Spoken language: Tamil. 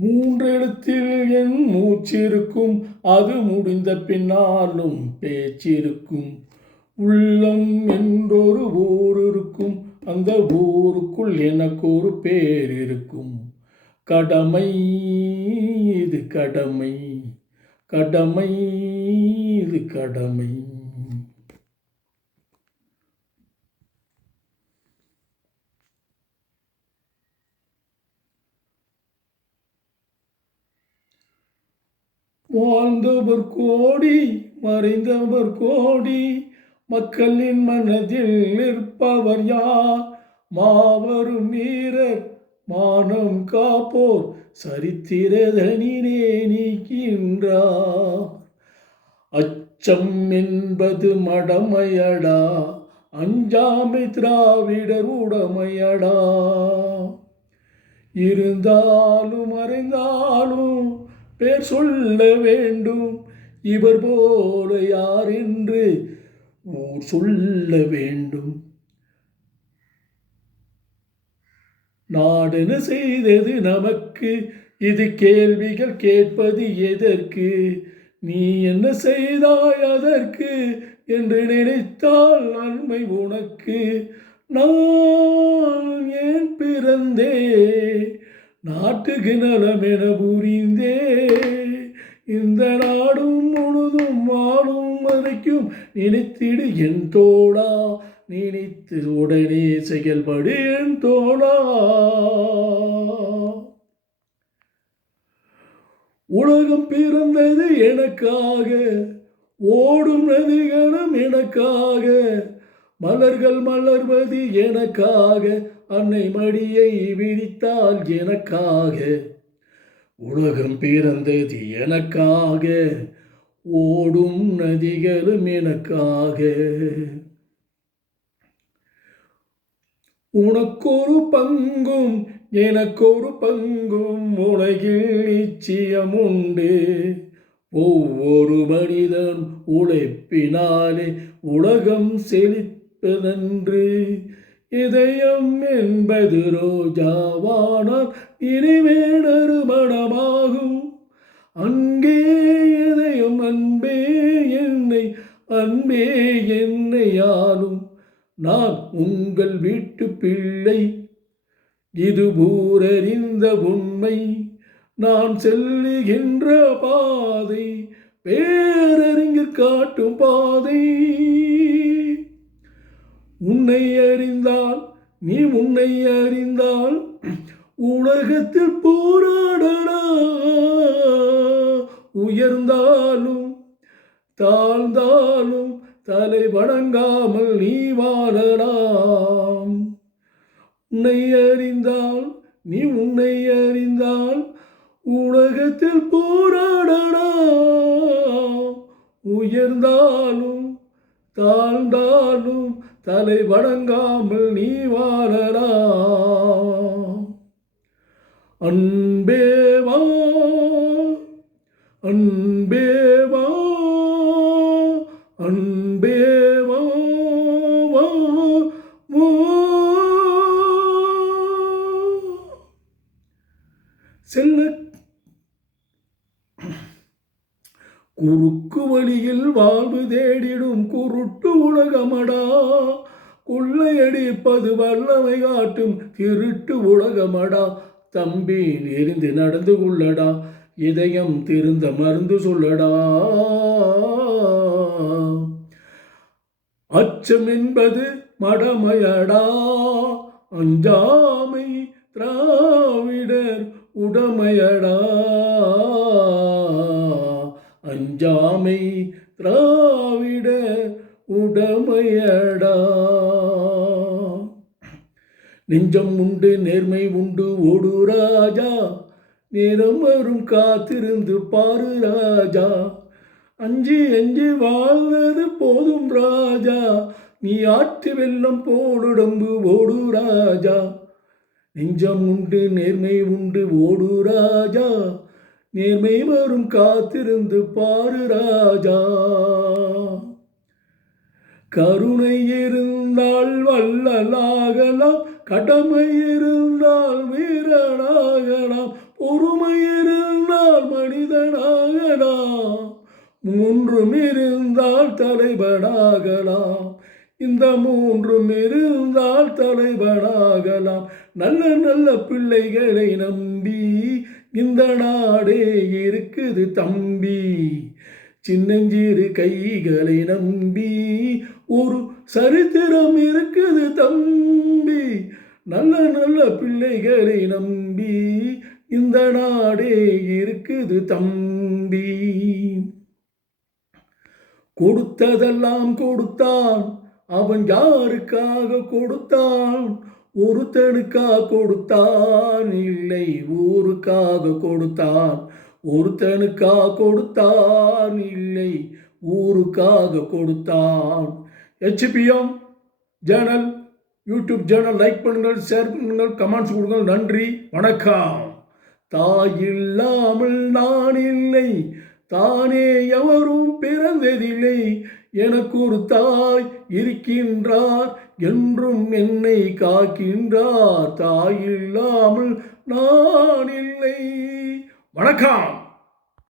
மூன்றெழுத்தில் என் மூச்சிருக்கும், அது முடிந்த பின்னாலும் பேச்சிருக்கும். உள்ளம் என்றொரு ஊர் இருக்கும், அந்த ஊருக்குள் எனக்கு ஒரு பேர் இருக்கும். கடமை இது கடமை, கடமை இது கடமை. வாழ்ந்தவர் கோடி, மறைந்தவர் கோடி, மக்களின் மனதில் நிற்பவர் யார்? மாபெரும் வீரர், மானம் காப்போர், சரித்திரதனிலே நீக்கின்றார். அச்சம் என்பது மடமையடா, அஞ்சாமை திராவிடர் உடமையடா. இருந்தாலும் மறைந்தாலும் பேர் சொல்ல வேண்டும், இவர் போல யார் என்று ஊர் சொல்ல வேண்டும். நாடென செய்தது நமக்கு, இது கேள்விகள் கேட்பது எதற்கு? நீ என்ன செய்தாய் அதற்கு என்று நினைத்தால் நன்மை உனக்கு. நான் ஏன் பிறந்தே, நாட்டுக்கு நலமென புரிந்தே, இந்த நாடும் முழுதும் வாழும் வரைக்கும் நினைத்திடு என் தோழா, நினைத்து உடனே செயல்படு என் தோழா. உலகம் பிறந்தது எனக்காக, ஓடும் நதிகளும் எனக்காக, மலர்கள் மலர்வது எனக்காக, அன்னை மடியை விரித்தால் எனக்காக. உலகம் பிறந்தது எனக்காக, ஓடும் நதிகளும் எனக்காக. உனக்கொரு பங்கும் எனக்கொரு பங்கும் உலகில் நிச்சயம் உண்டு. ஒவ்வொரு மனிதன் உழைப்பினாலே உலகம் செழிப்பதன்று. இதயம் என்பது ரோஜாவானால் இனிமே நறுமணமாகும். அங்கே இதயம் அன்பே என்னை, அன்பே என்னை ஆளும். நான் உங்கள் வீட்டு பிள்ளை, இது ஊரறிந்த உண்மை. நான் செல்லுகின்ற பாதை பேரறிஞர் காட்டும் பாதை. உன்னை அறிந்தால், நீ உன்னை அறிந்தால், உலகத்தில் போராடடா. உயர்ந்தாலும் தாழ்ந்தாலும் தலை வணங்காமல் நீ வாழலாம். உன்னை அறிந்தால், நீ உன்னை அறிந்தால், உலகத்தில் போராடடா. உயர்ந்தாலும் தாழ்ந்தாலும் தலை வணங்காமல் நீ வாழலாம். அன்பே வா, அன்பே வா, அன்பே வா, வா, வா. செல்ல குறுக்கு வழியில் வாழ்வு தேடிடும் குருட்டு உலகமடா. கொள்ளையடிப்பது வல்லமை காட்டும் திருட்டு உலகமடா. தம்பி நெறிந்து நடந்து கொள்ளடா, இதயம் திருந்த மருந்து சொல்லடா. அச்சம் என்பது மடமையடா, அஞ்சாமை திராவிடர் உடமையடா. அஞ்சாமை திராவிட உடமையடா. நெஞ்சம் உண்டு நேர்மை உண்டு ஓடு ராஜா, நேரம் வரும் காத்திருந்து பாரு ராஜா. அஞ்சி அஞ்சி வாழ்வது போதும் ராஜா, நீ ஆற்று வெள்ளம் போடுடம்பு ஓடு ராஜா. நெஞ்சம் உண்டு நேர்மை உண்டு ஓடு ராஜா, நேர்மை வரும் காத்திருந்து பாரு ராஜா. கருணை இருந்தால் வள்ளலாகலாம், கடமை இருந்தால் வீரனாகலாம். ஒருமை இருந்தால் மனிதனாகலாம், மூன்றும் இருந்தால் தலைவனாகலாம். இந்த மூன்றும் இருந்தால் தலைவனாகலாம். நல்ல நல்ல பிள்ளைகளை நம்பி இந்த நாடே இருக்குது தம்பி. சின்னஞ்சிறு கைகளை நம்பி ஒரு சரித்திரம் இருக்குது தம்பி. நல்ல நல்ல பிள்ளைகளை நம்பி இந்த நாடே இருக்குது தம்பி. கொடுத்ததெல்லாம் கொடுத்தான், அவன் யாருக்காக கொடுத்தான்? ஒருத்தனுக்கா கொடுத்தான், இல்லை ஊருக்காக கொடுத்தான். ஒருத்தனுக்கா கொடுத்தான், இல்லை ஊருக்காக கொடுத்தான். HPM channel, YouTube channel like பண்ணுங்கள், ஷேர் பண்ணுங்கள், கமெண்ட்ஸ் கொடுங்கள். நன்றி, வணக்கம். தாய் இல்லாமல் நான் இல்லை, தானே எவரும் பிறந்ததில்லை. எனக்கு ஒரு தாய் இருக்கின்றார், என்றும் என்னை காக்கின்றார். தாய் இல்லாமல் நான் இல்லை. வணக்கம்.